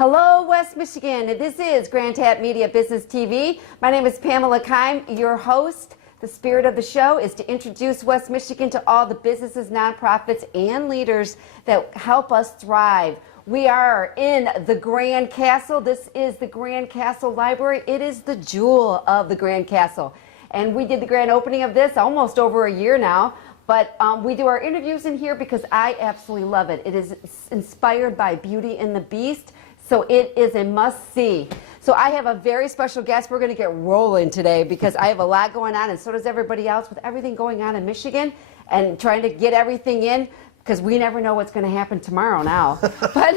Hello, West Michigan. This is Grand Tap Media Business TV. My name is Pamela Keim, your host. The spirit of the show is to introduce West Michigan to all the businesses, nonprofits, and leaders that help us thrive. We are in the Grand Castle. This is the Grand Castle Library. It is the jewel of the Grand Castle. And we did the grand opening of this almost over a year now. But we do our interviews in here because I absolutely love it. It is inspired by Beauty and the Beast. So it is a must-see. So I have a very special guest. We're going to get rolling today because I have a lot going on, and so does everybody else with everything going on in Michigan and trying to get everything in because we never know what's going to happen tomorrow now. But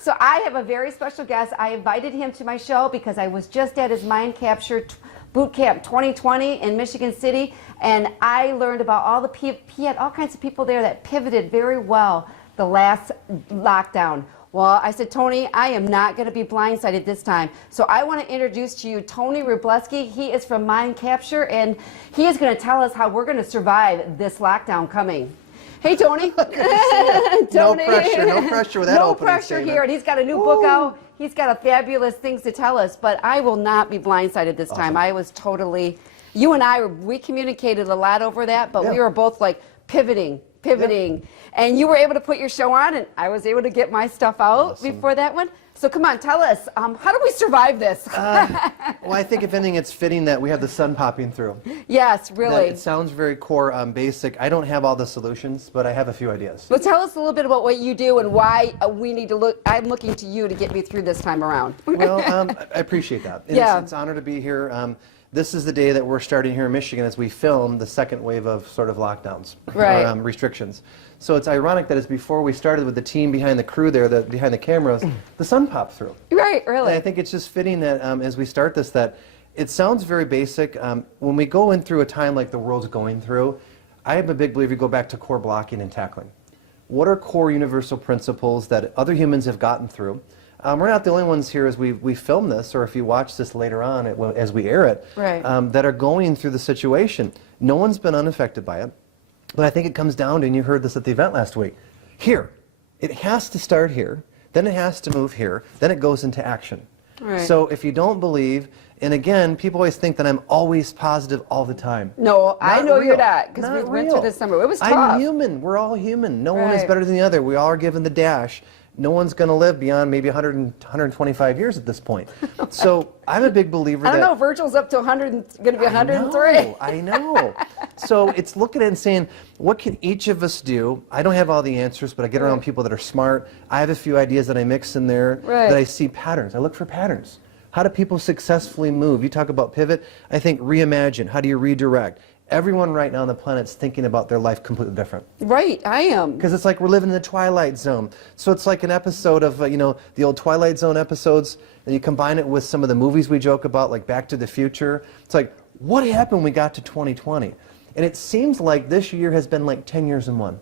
so I have a very special guest. I invited him to my show because I was just at his Mind Capture-Bootcamp 2020 in Michigan City, and I learned about all the he had all kinds of people there that pivoted very well the last lockdown. Well, I said, Tony, I am not going to be blindsided this time. So I want to introduce to you Tony Rubleski. He is from Mind Capture, and he is going to tell us how we're going to survive this lockdown coming. Hey, Tony. Tony. No pressure with that no opening pressure statement. here, and he's got a new book out. He's got a fabulous things to tell us, but I will not be blindsided this time. I was totally, you and I, we communicated a lot over that, but we were both like pivoting. And you were able to put your show on, and I was able to get my stuff out before that one. So come on, tell us, how do we survive this? Well, I think if anything, it's fitting that we have the sun popping through. Yes, really. It sounds very core, basic. I don't have all the solutions, but I have a few ideas. Well, tell us a little bit about what you do and why we need to look. I'm looking to you to get me through this time around. Well, I appreciate that. And it's an honor to be here. This is the day that we're starting here in Michigan as we film the second wave of sort of lockdowns, or restrictions. So it's ironic that it's before we started with the team behind the crew there, behind the cameras, the sun popped through. Right, really. And I think it's just fitting that as we start this, that it sounds very basic. When we go in through a time like the world's going through, I am a big believer you go back to core blocking and tackling. What are core universal principles that other humans have gotten through? We're not the only ones here as we film this, or if you watch this later on as we air it, that are going through the situation. No one's been unaffected by it. But I think it comes down to, and you heard this at the event last week, here. It has to start here, then it has to move here, then it goes into action. So if you don't believe, and again, people always think that I'm always positive all the time. No, I know you're not, because we went through this summer. It was tough. I'm human. We're all human. No one is better than the other. We all are given the dash. No one's going to live beyond maybe 125 years at this point. So I'm a big believer that... I don't know, Virgil's up to 100, going to be 103. I know. So it's looking at it and saying, what can each of us do? I don't have all the answers, but I get around people that are smart. I have a few ideas that I mix in there that I see patterns. I look for patterns. How do people successfully move? You talk about pivot. I think reimagine. How do you redirect? Everyone right now on the planet's thinking about their life completely different. Right, I am. Because it's like we're living in the Twilight Zone. So it's like an episode of, the old Twilight Zone episodes, and you combine it with some of the movies we joke about, like Back to the Future. It's like, what happened when we got to 2020? And it seems like this year has been like 10 years in one.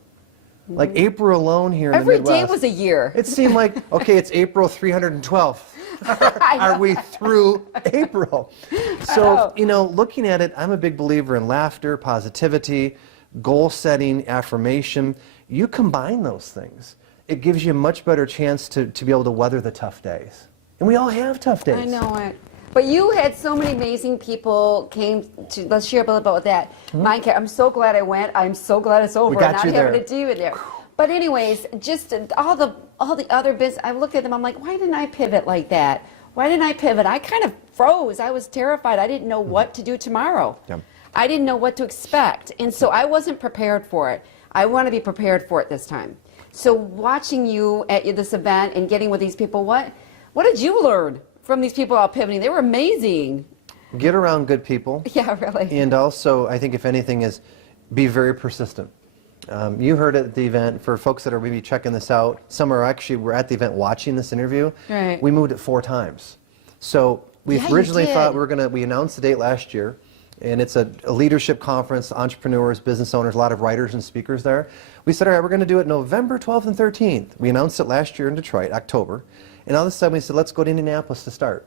Like April alone here in the Midwest. Every day was a year. It seemed like, okay, it's April 312. Are we through April? So, looking at it, I'm a big believer in laughter, positivity, goal setting, affirmation. You combine those things, it gives you a much better chance to be able to weather the tough days. And we all have tough days. I know it. But you had so many amazing people came to, let's share a little bit about that. I'm so glad I went. I'm so glad it's over. We got not you having there. to do it there. But anyways, just all the other business, I look at them, I'm like, why didn't I pivot like that? Why didn't I pivot? I kind of froze. I was terrified. I didn't know what to do tomorrow. I didn't know what to expect. And so I wasn't prepared for it. I want to be prepared for it this time. So watching you at this event and getting with these people, what did you learn from these people out pivoting? They were amazing. Get around good people. Yeah, really. And also, I think if anything is, be very persistent. You heard at the event, for folks that are maybe checking this out, some are actually were at the event watching this interview. We moved it 4 times. So we originally thought we announced the date last year, and it's a leadership conference, entrepreneurs, business owners, a lot of writers and speakers there. We said, all right, we're going to do it November 12th and 13th. We announced it last year in Detroit, October. And all of a sudden we said, let's go to Indianapolis to start.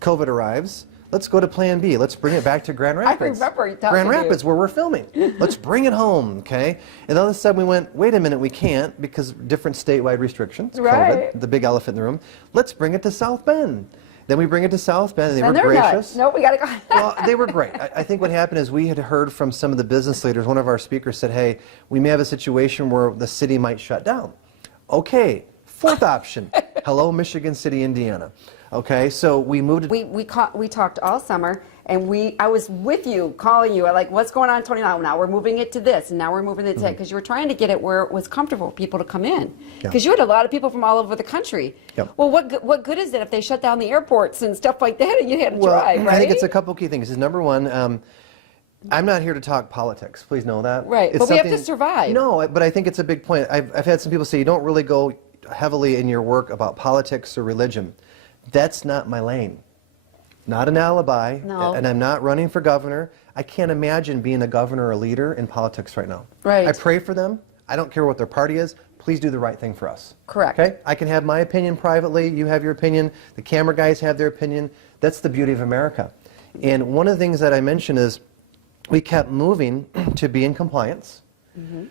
COVID arrives. Let's go to Plan B. Let's bring it back to Grand Rapids. I remember you talking Grand to Rapids, where we're filming. Let's bring it home, okay? And all of a sudden we went, wait a minute, we can't because different statewide restrictions, Right. COVID, the big elephant in the room. Let's bring it to South Bend. Then we bring it to South Bend, and they were they're gracious. No, we got to go. Well, they were great. I think what happened is we had heard from some of the business leaders. One of our speakers said, hey, we may have a situation where the city might shut down. Okay, fourth option. Hello, Michigan City, Indiana. Okay, so we moved. We talked all summer, and I was with you, calling you, like, what's going on, Tony? Now we're moving it to this, and now we're moving it to that, because you were trying to get it where it was comfortable for people to come in. Because you had a lot of people from all over the country. Yep. Well, what good is it if they shut down the airports and stuff like that, and you had to drive, right? I think it's a couple key things. Number one, I'm not here to talk politics. Please know that. Right, It's but we have to something- survive. No, but I think it's a big point. I've had some people say you don't really go heavily in your work about politics or religion. That's not my lane. Not an alibi, No. and I'm not running for governor. I can't imagine being a governor or a leader in politics right now. Right. I pray for them. I don't care what their party is. Please do the right thing for us. Correct. Okay? I can have my opinion privately. You have your opinion. The camera guys have their opinion. That's the beauty of America. And one of the things that I mentioned is we kept moving to be in compliance.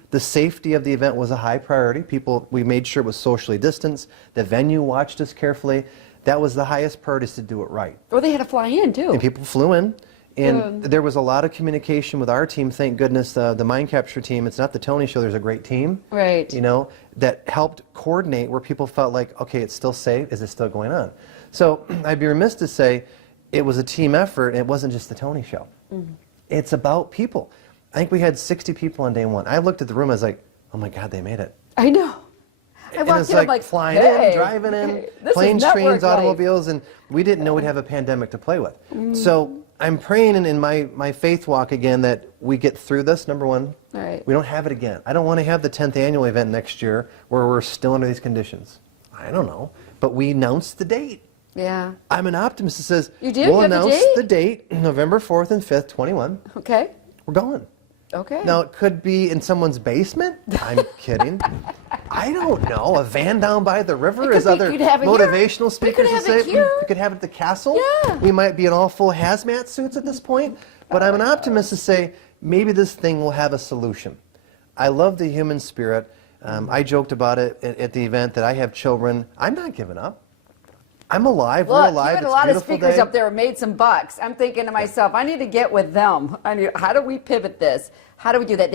The safety of the event was a high priority. We made sure it was socially distanced. The venue watched us carefully. That was the highest priority, is to do it right. Or they had to fly in, too. And people flew in. And there was a lot of communication with our team. Thank goodness the Mind Capture team, it's not the Tony Show, there's a great team. Right. You know, that helped coordinate where people felt like, okay, it's still safe. Is it still going on? So I'd be remiss to say it was a team effort, and it wasn't just the Tony Show. It's about people. I think we had 60 people on day one. I looked at the room, I was like, oh my God, they made it. I know. I And walked it's in, I'm like like, flying hey, in, driving in, this is planes, network trains, life. automobiles, and we didn't know we'd have a pandemic to play with. So I'm praying in my faith walk again that we get through this, number one. Right. We don't have it again. I don't want to have the 10th annual event next year where we're still under these conditions. I don't know. But we announced the date. Yeah. I'm an optimist that says, You did? we'll You have the announce date? the date, November 4th and 5th, 21. Okay. We're going. Okay. Now, it could be in someone's basement. I'm kidding. I don't know. A van down by the river, as other you'd have it here. motivational We speakers could would have say. it here. We could have it at the castle. Yeah. We might be in all full hazmat suits at this point. But I'm an optimist to say maybe this thing will have a solution. I love the human spirit. I joked about it at the event that I have children. I'm not giving up. I'm alive. We're Look, alive. you had a It's lot of beautiful speakers day. up there who made some bucks. I'm thinking to myself, I need to get with them. How do we pivot this? How do we do that?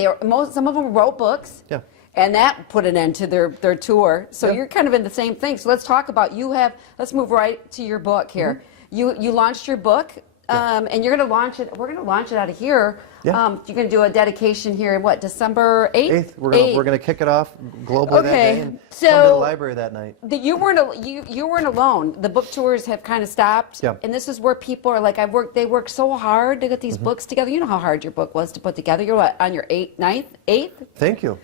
Some of them wrote books. Yeah. And that put an end to their tour. So Yeah. you're kind of in the same thing. So let's talk about let's move right to your book here. You launched your book, and you're going to launch it. We're going to launch it out of here. Yeah. You're going to do a dedication here. What, December 8th? 8th. We're going to kick it off globally that day and So come to the library that night. You weren't alone. The book tours have kind of stopped, Yeah. and this is where people are like, they work so hard to get these books together. You know how hard your book was to put together. You're what, on your 8th? Thank you.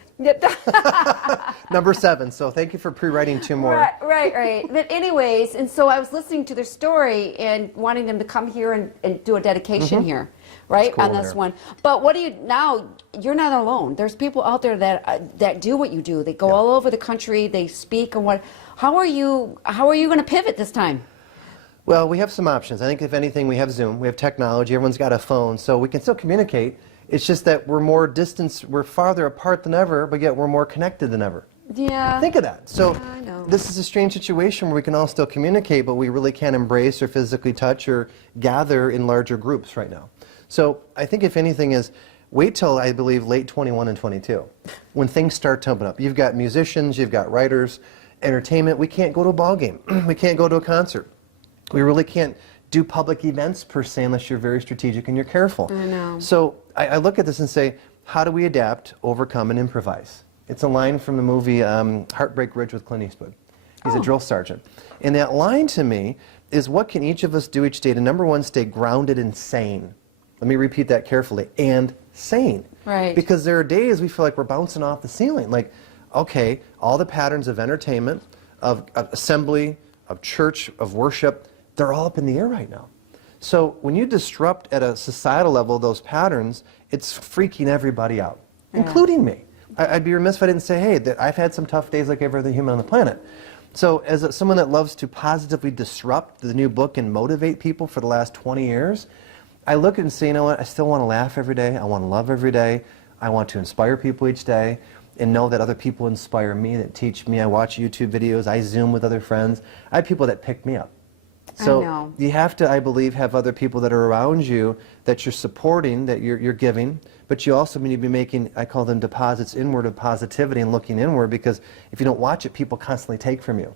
Number 7. So thank you for pre-writing 2 more. Right. But anyways, and so I was listening to their story and wanting them to come here and do a dedication here, right, cool on this there. one. But what do you now? You're not alone. There's people out there that do what you do. They go all over the country. They speak and what. How are you going to pivot this time? Well, we have some options. I think if anything, we have Zoom. We have technology. Everyone's got a phone, so we can still communicate. It's just that we're more distant, we're farther apart than ever, but yet we're more connected than ever. Yeah. Think of that. So I know. this is a strange situation where we can all still communicate, but we really can't embrace or physically touch or gather in larger groups right now. So I think if anything is, wait till, I believe, late 21 and 22, when things start to open up. You've got musicians, you've got writers, entertainment. We can't go to a ball game. We can't go to a concert. We really can't do public events per se unless you're very strategic and you're careful. I know. So I look at this and say, how do we adapt, overcome, and improvise? It's a line from the movie Heartbreak Ridge with Clint Eastwood. He's a drill sergeant. And that line to me is, what can each of us do each day to, number one, stay grounded and sane? Let me repeat that carefully. And sane. Right. Because there are days we feel like we're bouncing off the ceiling. Like, okay, all the patterns of entertainment, of assembly, of church, of worship, they're all up in the air right now. So when you disrupt at a societal level those patterns, it's freaking everybody out, including me. I'd be remiss if I didn't say, hey, that I've had some tough days like every other human on the planet. So as someone that loves to positively disrupt the new book and motivate people for the last 20 years, I look and say, you know what, I still want to laugh every day. I want to love every day. I want to inspire people each day and know that other people inspire me, that teach me. I watch YouTube videos. I Zoom with other friends. I have people that pick me up. So you have to, I believe, have other people that are around you that you're supporting, that you're giving, but you also need to be making, I call them deposits inward of positivity and looking inward, because if you don't watch it, people constantly take from you.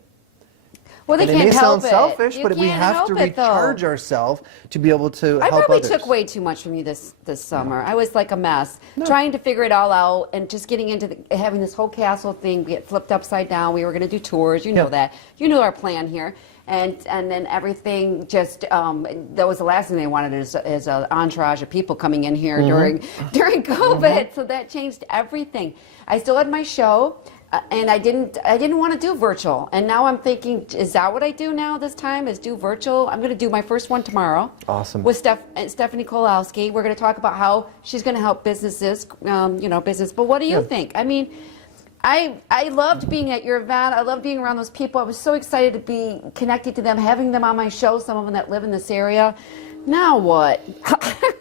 Well, they and can't help it. It may sound selfish, but we can't have help to it, recharge ourselves to be able to I help probably others. took way too much from you this summer. I was like a mess, trying to figure it all out and just getting into having this whole castle thing get flipped upside down. We were going to do tours. You know that. You know our plan here. And then everything just, that was the last thing they wanted is an entourage of people coming in here during COVID. So that changed everything. I still had my show. And I didn't want to do virtual, and now I'm thinking, is that what I do now this time? Is do virtual? I'm going to do my first one tomorrow. Awesome. With Stephanie Kolowski. We're going to talk about how she's going to help businesses, business. But what do you think? I mean, I loved being at your event. I loved being around those people. I was so excited to be connected to them, having them on my show. Some of them that live in this area. Now what?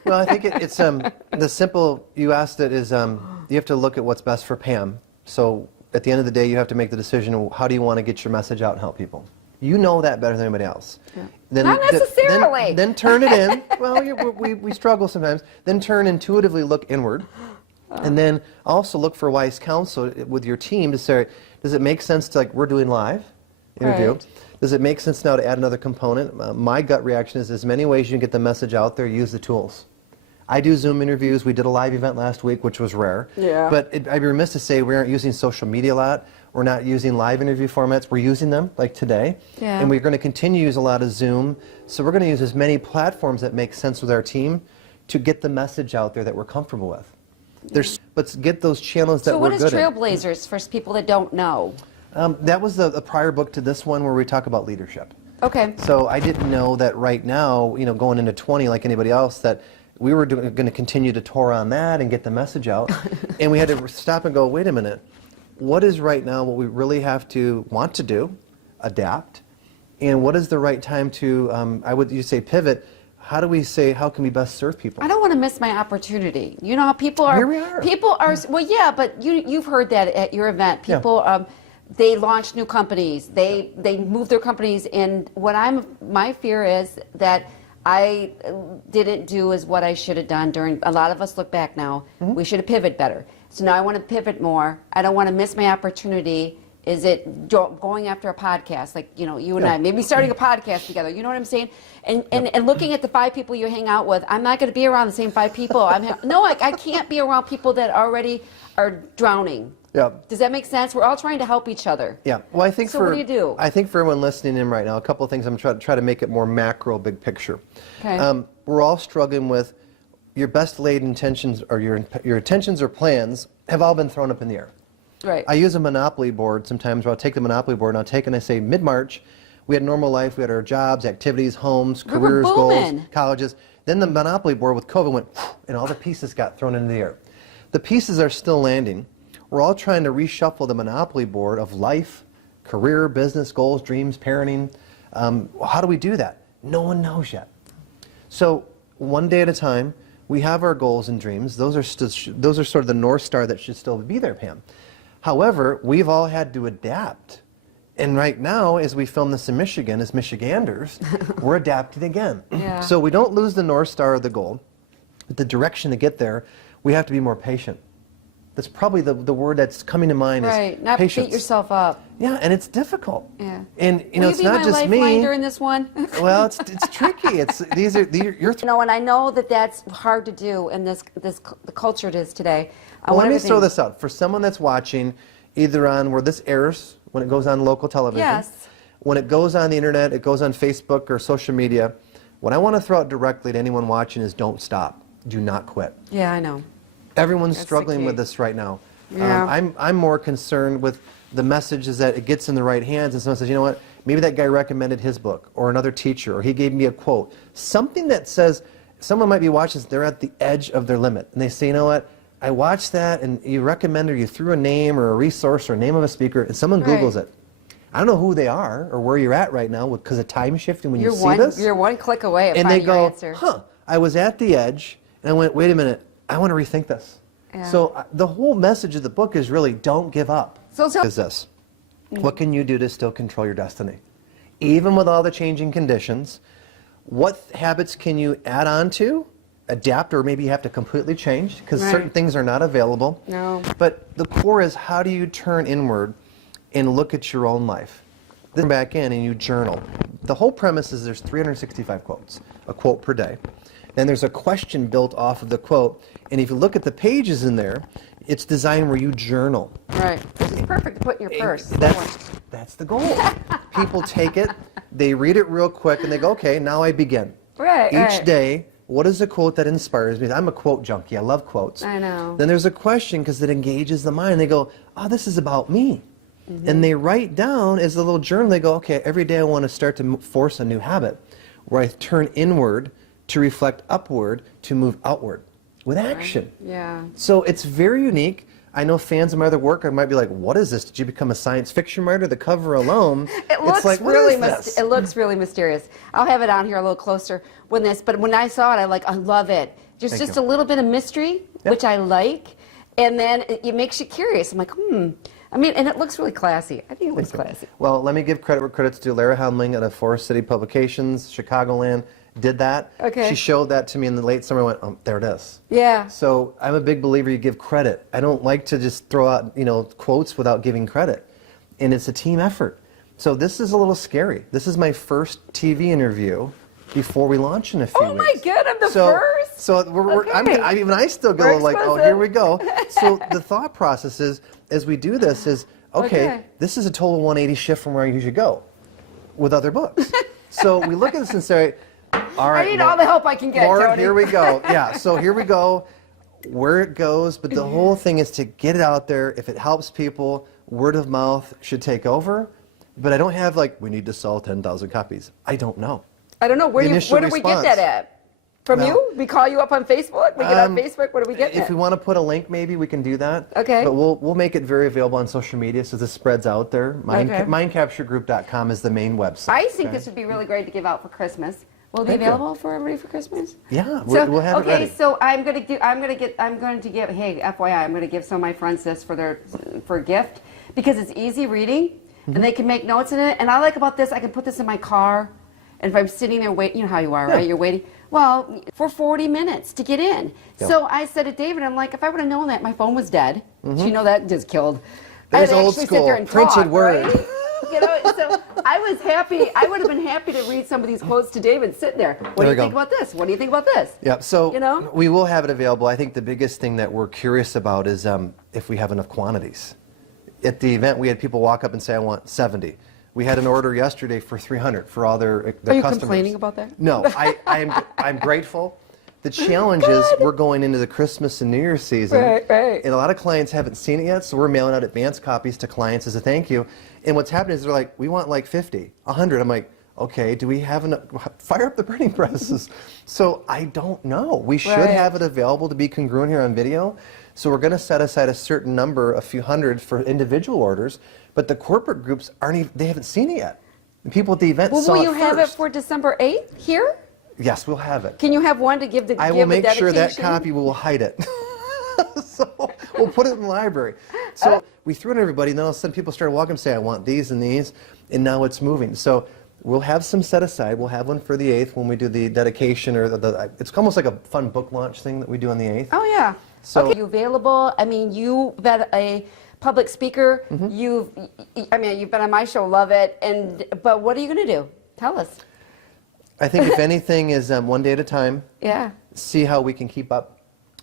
Well, I think it's the simple. You asked it is you have to look at what's best for Pam. So. At the end of the day, you have to make the decision, how do you want to get your message out and help people? You know that better than anybody else. Yeah. Not necessarily. Then turn it in. Well, we struggle sometimes. Then intuitively look inward. And then also look for wise counsel with your team to say, does it make sense to, like we're doing live interview? Right. Does it make sense now to add another component? My gut reaction is, as many ways you can get the message out there, use the tools. I do Zoom interviews. We did a live event last week, which was rare. Yeah. But I'd be remiss to say we aren't using social media a lot. We're not using live interview formats. We're using them, like today. Yeah. And we're going to continue to use a lot of Zoom. So we're going to use as many platforms that make sense with our team to get the message out there that we're comfortable with. Let's get those channels that we're good at. So what is Trailblazers for people that don't know? That was the prior book to this one where we talk about leadership. Okay. So I didn't know that right now, going into 20 like anybody else, that we were going to continue to tour on that and get the message out. And we had to stop and go, wait a minute, what is right now what we really have to want to do, adapt, and what is the right time to, you say pivot, how do we say, how can we best serve people? I don't want to miss my opportunity. You know how people are. Here we are. People are, well, yeah, but you've heard that at your event. People, they launch new companies. They move their companies, and my fear is that I didn't do as what I should have done during, a lot of us look back now, we should have pivoted better. So now I want to pivot more. I don't want to miss my opportunity. Is it going after a podcast, like, you and I, maybe starting a podcast together, you know what I'm saying? And looking at the 5 people you hang out with, I'm not going to be around the same 5 people. I can't be around people that already are drowning. Yeah. Does that make sense? We're all trying to help each other. Yeah. Well, I think so what do you do? I think for everyone listening in right now, a couple of things I'm trying to make it more macro, big picture. Okay. We're all struggling with your best laid intentions, or your intentions or plans have all been thrown up in the air. Right. I use a Monopoly board sometimes where I'll take the Monopoly board and I'll take and I say mid-March, we had normal life, we had our jobs, activities, homes, careers, goals, colleges. Then the Monopoly board with COVID went, and all the pieces got thrown into the air. The pieces are still landing. We're all trying to reshuffle the Monopoly board of life, career, business, goals, dreams, parenting. How do we do that? No one knows yet. So one day at a time, we have our goals and dreams. Those are sort of the North Star that should still be there, Pam. However, we've all had to adapt. And right now, as we film this in Michigan, as Michiganders, we're adapting again. Yeah. So we don't lose the North Star of the goal, but the direction to get there, we have to be more patient. That's probably the word that's coming to mind, right. is not patience. Beat yourself up. Yeah, and it's difficult. Yeah. And it's not just me. Will you be my lifeline during this one? Well, it's tricky. And I know that that's hard to do in the culture it is today. Well, let me throw this out for someone that's watching, either on where this airs, when it goes on local television. Yes. When it goes on the internet, it goes on Facebook or social media. What I want to throw out directly to anyone watching is don't stop. Do not quit. Yeah, I know. Everyone's struggling with this right now. Yeah. I'm more concerned with the message is that it gets in the right hands and someone says, you know what, maybe that guy recommended his book or another teacher or he gave me a quote. Something that says, someone might be watching this, they're at the edge of their limit. And they say, you know what, I watched that and you recommended or you threw a name or a resource or a name of a speaker and someone Googles it. I don't know who they are or where you're at right now because of time shifting when you see one, this. You're one click away at And they finding your go, answer. huh, I was at the edge, and I went, wait a minute, I want to rethink this. Yeah. So the whole message of the book is really don't give up. So Is this. What can you do to still control your destiny? Even with all the changing conditions, what habits can you add on to, adapt, or maybe you have to completely change because certain things are not available. No. But the core is how do you turn inward and look at your own life? Then back in and you journal. The whole premise is there's 365 quotes, a quote per day. Then there's a question built off of the quote. And if you look at the pages in there, it's designed where you journal. Right. This is perfect to put in your purse. That's the goal. People take it, they read it real quick, and they go, okay, now I begin. Right. Each day, what is a quote that inspires me? I'm a quote junkie. I love quotes. I know. Then there's a question because it engages the mind. They go, oh, this is about me. And they write down as a little journal, they go, okay, every day I want to start to force a new habit where I turn inward to reflect upward to move outward with action. Yeah. So it's very unique. I know fans of my other work might be like, what is this? Did you become a science fiction writer? The cover alone, It looks it's like, what really is this? it looks really mysterious. I'll have it on here a little closer when this, but when I saw it, I love it. There's Thank just you. a little bit of mystery, which I like, and then it makes you curious. I'm like, I mean, and it looks really classy. I think it looks classy. Well, let me give credit where credit's due. Lara Helmling out of Forest City Publications, Chicagoland, did that. Okay. She showed that to me in the late summer. I went, oh, there it is. Yeah. So I'm a big believer you give credit. I don't like to just throw out, quotes without giving credit. And it's a team effort. So this is a little scary. This is my first TV interview before we launch in a few weeks. Oh my God, I'm the first? So even I still go We're like, oh, exclusive. here we go. So the thought process is, as we do this is, okay, this is a total 180 shift from where you should go with other books. So we look at this and say, all right, I need all the help I can get, Lord, Tony. here we go. Yeah, so here we go, where it goes, but the whole thing is to get it out there. If it helps people, word of mouth should take over. But I don't have we need to sell 10,000 copies. I don't know. I don't know. Where do we get response. that at? From Well, you? We call you up on Facebook? We get on Facebook? Where do we get that? If we want to put a link, maybe we can do that. Okay. But we'll make it very available on social media so this spreads out there. Mindcapturegroup.com is the main website. I think this would be really great to give out for Christmas. Will it be Thank you. available for everybody for Christmas? Yeah, So, we'll have it ready. okay, so I'm going to give, hey, FYI, I'm going to give some of my friends this for a gift because it's easy reading and they can make notes in it. And I like about this, I can put this in my car. And if I'm sitting there waiting, you know how you are, right? You're waiting. Well, for 40 minutes to get in. Yeah. So I said to David, I'm like, if I would have known that my phone was dead, so you know that just killed. There's I'd old actually school, sit there and printed talk, word. right? So I was happy. I would have been happy to read some of these quotes to David sitting there. What do you think about this? What do you think about this? Yeah, so we will have it available. I think the biggest thing that we're curious about is if we have enough quantities. At the event, we had people walk up and say, I want 70. We had an order yesterday for 300 for all their customers. Are you complaining about that? No, I'm grateful. The challenge is we're going into the Christmas and New Year's season, Right. and a lot of clients haven't seen it yet, so we're mailing out advance copies to clients as a thank you. And what's happening is they're like, we want 50, 100. I'm like, okay, do we have enough? Fire up the printing presses. So I don't know. We should have it available to be congruent here on video. So we're going to set aside a certain number, a few hundred for individual orders, but the corporate groups they haven't seen it yet. The people at the event saw it first. Will you have it for December 8th here? Yes, we'll have it. Can you have one to give the I will make sure that copy we will hide it. So we'll put it in the library. So we threw it at everybody, and then all of a sudden people started walking and saying, I want these and these, and now it's moving. So we'll have some set aside. We'll have one for the 8th when we do the dedication, or it's almost like a fun book launch thing that we do on the 8th. Oh, yeah. So, okay, you available? I mean, you've been a public speaker. You've been on my show, love it. But what are you going to do? Tell us. I think if anything is one day at a time. Yeah. See how we can keep up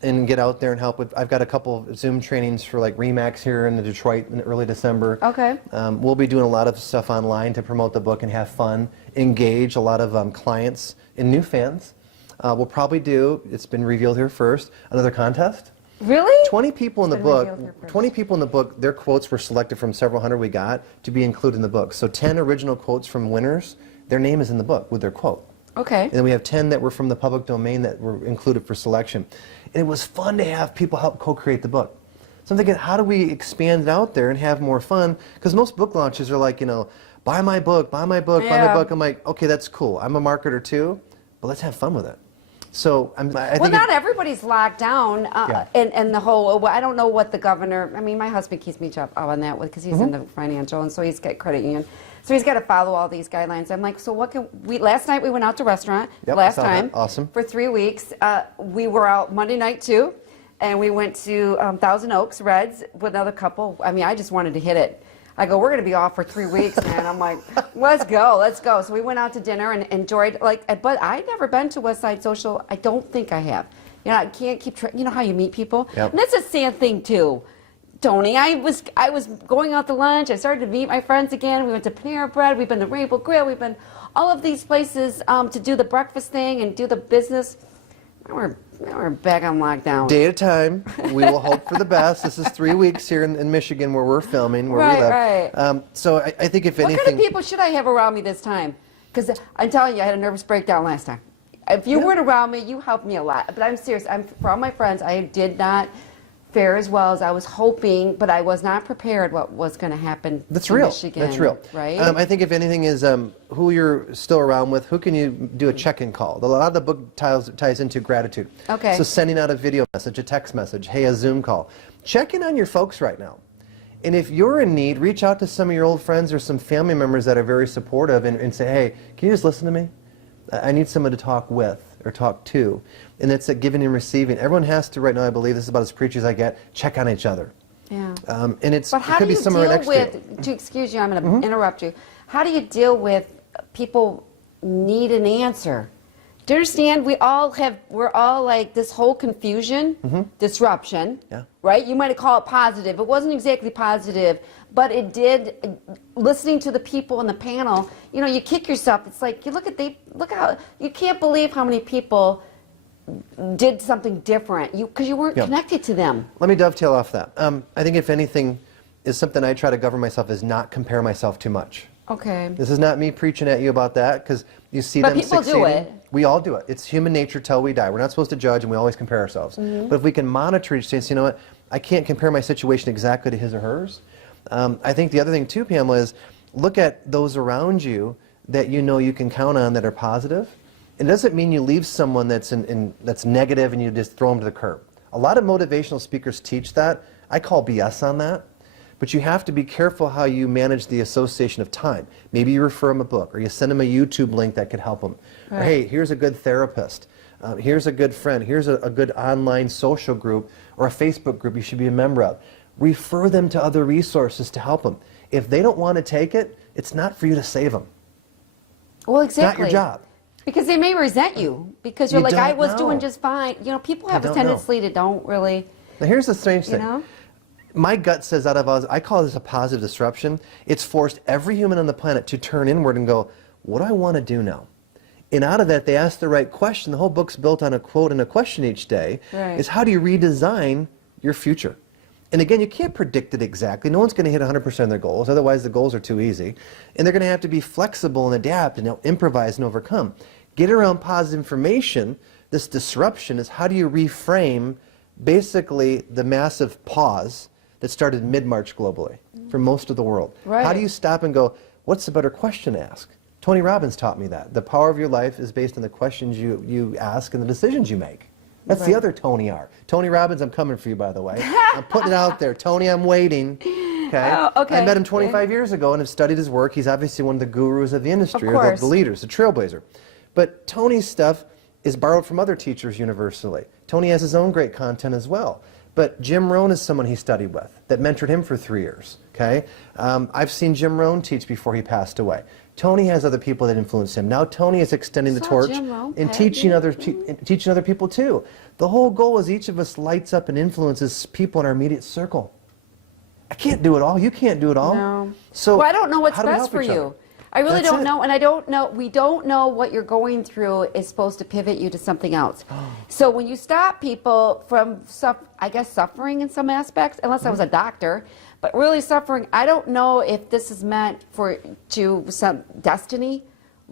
and get out there and help with. I've got a couple of Zoom trainings for Remax here in Detroit in early December. Okay. We'll be doing a lot of stuff online to promote the book and have fun, engage a lot of clients and new fans. We'll probably do, it's been revealed here first, another contest. Really? 20 people in the book. 20 people in the book. Their quotes were selected from several hundred we got to be included in the book. So 10 original quotes from winners. Their name is in the book with their quote. Okay. And then we have 10 that were from the public domain that were included for selection. And it was fun to have people help co-create the book. So I'm thinking, how do we expand it out there and have more fun? Because most book launches are like, buy my book, buy my book, buy my book. I'm like, okay, that's cool. I'm a marketer too, but let's have fun with it. So I well, think not everybody's locked down, and the whole. Well, I don't know what the governor. I mean, my husband keeps me up on that because he's in the financial, and so he's got credit union, so he's got to follow all these guidelines. I'm like, so what can we? Last night we went out to restaurant. Last time, awesome. For 3 weeks, we were out Monday night too, and we went to Thousand Oaks Reds with another couple. I mean, I just wanted to hit it. I go, we're going to be off for 3 weeks, man. I'm like, let's go, let's go. So we went out to dinner and enjoyed, but I'd never been to West Side Social. I don't think I have. I can't keep track. You know how you meet people? Yep. And that's a sad thing, too, Tony. I was going out to lunch. I started to meet my friends again. We went to Panera Bread. We've been to Rainbow Grill. We've been all of these places to do the breakfast thing and do the business. Now we're back on lockdown. Day at a time. We will hope for the best. This is 3 weeks here in Michigan where we're filming, where we live. Right. So I think if anything... What kind of people should I have around me this time? Because I'm telling you, I had a nervous breakdown last time. If you weren't around me, you helped me a lot. But I'm serious. For all my friends, I did not fare as well as I was hoping, but I was not prepared what was going to happen That's in real. Michigan. That's real. Right? I think if anything is who you're still around with, who can you do a check-in call? A lot of the book ties into gratitude. Okay. So sending out a video message, a text message, hey, a Zoom call. Check in on your folks right now. And if you're in need, reach out to some of your old friends or some family members that are very supportive and say, hey, can you just listen to me? I need someone to talk with or talk to. And it's a giving and receiving. Everyone has to, right now, I believe, this is about as preachy as I get, check on each other. Yeah. And it But how could do be you somewhere deal next with, excuse you, I'm going to interrupt you. How do you deal with people need an answer? Do you understand? We're all like this whole confusion, disruption, right? You might call it positive. It wasn't exactly positive, but it did, listening to the people in the panel, you kick yourself. It's like, you look how, you can't believe how many people did something different because you weren't connected to them. Let me dovetail off that. I think if anything is something I try to govern myself is not compare myself too much. Okay. This is not me preaching at you about that because you see them people succeeding. do it. We all do it. It's human nature till we die. We're not supposed to judge and we always compare ourselves. But if we can monitor each day and say, you know what, I can't compare my situation exactly to his or hers. I think the other thing too, Pamela, is look at those around you that you can count on that are positive. It doesn't mean you leave someone that's that's negative and you just throw them to the curb. A lot of motivational speakers teach that. I call BS on that. But you have to be careful how you manage the association of time. Maybe you refer them a book, or you send them a YouTube link that could help them. Right. Or, hey, here's a good therapist. Here's a good friend. Here's a good online social group or a Facebook group you should be a member of. Refer them to other resources to help them. If they don't want to take it, it's not for you to save them. Well, exactly. It's not your job. Because they may resent you because you're You like, I don't was know. doing just fine. People have a don't tendency to don't really, Now, here's the strange thing. know? My gut says I call this a positive disruption. It's forced every human on the planet to turn inward and go, what do I want to do now? And out of that, they ask the right question. The whole book's built on a quote and a question each day. Right. Is how do you redesign your future? And again, you can't predict it exactly. No one's going to hit 100% of their goals. Otherwise, the goals are too easy. And they're going to have to be flexible and adapt and improvise and overcome. Get around positive information. This disruption is how do you reframe basically the massive pause that started mid-March globally for most of the world. Right. How do you stop and go, what's the better question to ask? Tony Robbins taught me that. The power of your life is based on the questions you ask and the decisions you make. That's the other Tony R. Tony Robbins, I'm coming for you, by the way. I'm putting it out there. Tony, I'm waiting. Okay? Oh, okay. I met him 25 years ago and have studied his work. He's obviously one of the gurus of the industry, Of or course. the leaders, the trailblazer. But Tony's stuff is borrowed from other teachers universally. Tony has his own great content as well. But Jim Rohn is someone he studied with that mentored him for 3 years. Okay, I've seen Jim Rohn teach before he passed away. Tony has other people that influence him. Now Tony is extending the torch and teaching other people too. The whole goal is each of us lights up and influences people in our immediate circle. I can't do it all. You can't do it all. No. So Well, I don't know what's how do we best help for each you. other? I really That's don't it. know, and I don't know. We don't know what you're going through is supposed to pivot you to something else. So when you stop people from, suffering in some aspects, unless I was a doctor, but really suffering, I don't know if this is meant to some destiny,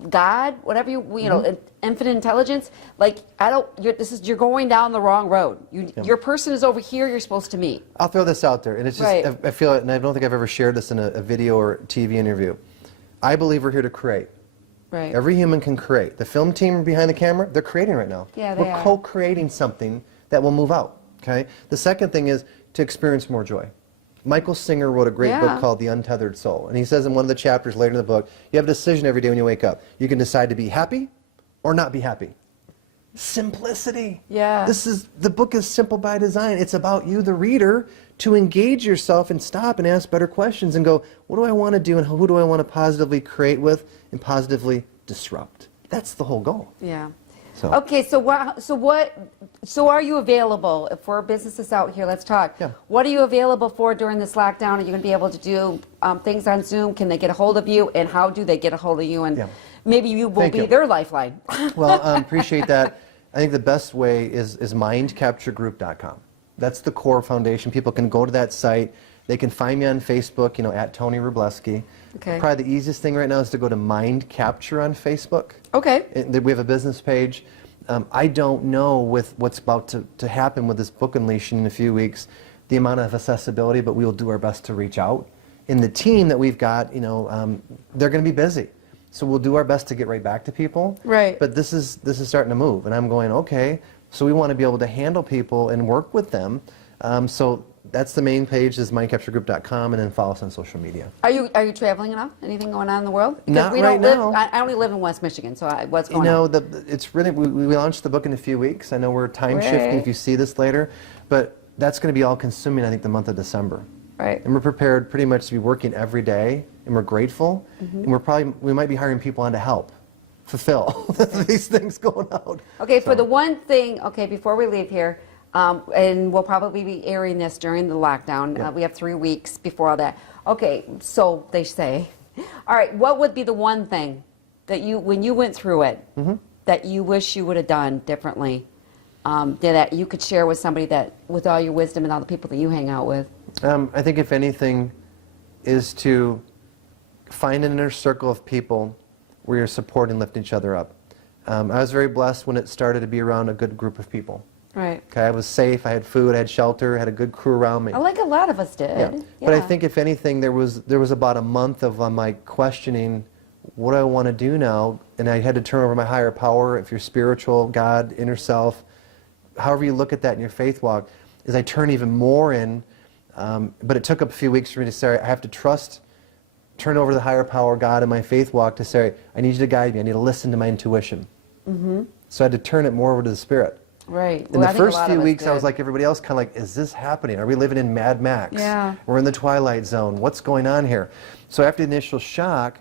God, whatever you know, infinite intelligence. Like you're going down the wrong road. Your person is over here. You're supposed to meet. I'll throw this out there, and it's just I feel it, and I don't think I've ever shared this in a video or TV interview. I believe we're here to create. Right. Every human can create. The film team behind the camera, they're creating right now. Yeah, they are. We're co-creating something that will move out. Okay. The second thing is to experience more joy. Michael Singer wrote a great book called The Untethered Soul, and he says in one of the chapters later in the book, you have a decision every day when you wake up. You can decide to be happy or not be happy. Simplicity. Yeah. The book is simple by design. It's about you, the reader, to engage yourself and stop and ask better questions and go, what do I want to do and who do I want to positively create with and positively disrupt? That's the whole goal. Yeah. So. Okay, so are you available for businesses out here? Let's talk. Yeah. What are you available for during this lockdown? Are you going to be able to do things on Zoom? Can they get a hold of you? And how do they get a hold of you? And maybe you will be their lifeline. Well, appreciate that. I think the best way is mindcapturegroup.com. That's the core foundation. People can go to that site. They can find me on Facebook, at Tony Rubleski. Okay. Probably the easiest thing right now is to go to Mind Capture on Facebook. Okay. We have a business page. I don't know with what's about to happen with this book unleashing in a few weeks, the amount of accessibility, but we will do our best to reach out. And the team that we've got, they're going to be busy. So we'll do our best to get right back to people. Right. But this is starting to move, and I'm going, okay, so we want to be able to handle people and work with them. So that's the main page is mindcapturegroup.com, and then follow us on social media. Are you traveling enough? Anything going on in the world? Not right now. I only live in West Michigan, so what's going on? It's really, we launched the book in a few weeks. I know we're time shifting if you see this later, but that's going to be all consuming, I think, the month of December. Right. And we're prepared pretty much to be working every day, and we're grateful, and we might be hiring people on to help fulfill these things going out. Okay, for the one thing, before we leave here, and we'll probably be airing this during the lockdown. We have 3 weeks before all that. Okay, so they say. All right, what would be the one thing that when you went through it, that you wish you would have done differently, that you could share with somebody with all your wisdom and all the people that you hang out with? I think if anything is to find an inner circle of people where you're supporting and lifting each other up. I was very blessed when it started to be around a good group of people. Right. Okay, I was safe, I had food, I had shelter, I had a good crew around me. Like a lot of us did. Yeah. But I think if anything, there was about a month of my questioning, what do I want to do now? And I had to turn over my higher power, if you're spiritual, God, inner self, however you look at that in your faith walk, is I turn even more in, but it took a few weeks for me to say, I have to turn over the higher power, God, in my faith walk to say, I need you to guide me, I need to listen to my intuition. So I had to turn it more over to the Spirit. Right. In the first few weeks, I was like everybody else, kind of like, is this happening? Are we living in Mad Max? Yeah. We're in the Twilight Zone. What's going on here? So after the initial shock,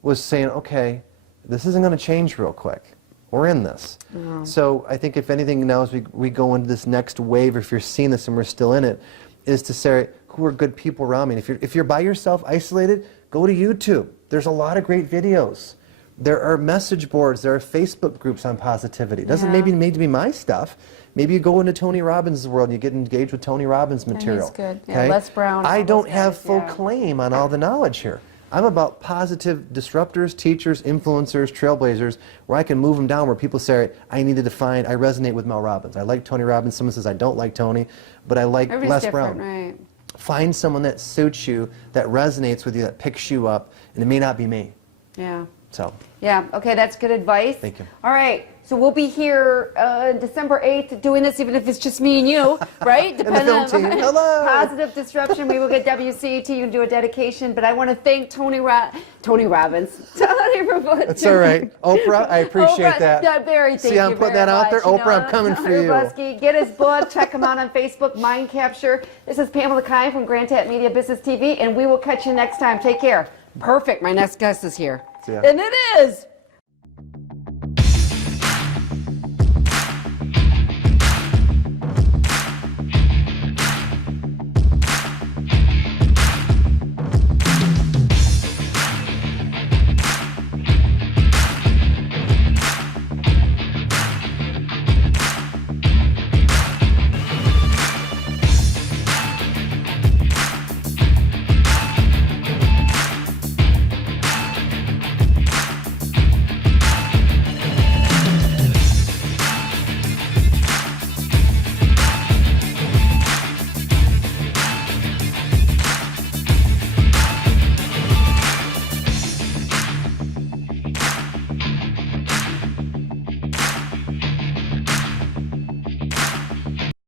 was saying, okay, this isn't going to change real quick. We're in this. So I think if anything now as we go into this next wave, if you're seeing this and we're still in it, is to say, who are good people around me? And if you're by yourself, isolated, go to YouTube. There's a lot of great videos. There are message boards, there are Facebook groups on positivity. It doesn't maybe need to be my stuff. Maybe you go into Tony Robbins' world and you get engaged with Tony Robbins material. He's good. Yeah, Les Brown. I don't have full claim on all the knowledge here. I'm about positive disruptors, teachers, influencers, trailblazers, where I can move them down, where people say, I need to define, I resonate with Mel Robbins. I like Tony Robbins. Someone says, I don't like Tony, but I like Les Brown. Right. Find someone that suits you, that resonates with you, that picks you up, and it may not be me. Yeah. So. Yeah, okay, that's good advice. Thank you. All right, so we'll be here December 8th doing this, even if it's just me and you, right? And the film team. Hello. Positive disruption. We will get WCET and do a dedication, but I want to thank Tony Robbins. Tony Rubleski. That's all right. Oprah, I appreciate that. Yeah, thank See, I'm putting that out there. Oprah, I'm coming for you. Rubleski. Get his book. Check him out on Facebook, Mind Capture. This is Pamela Keim from Grandville Media Business TV, and we will catch you next time. Take care. Perfect. My next guest is here. Yeah. And it is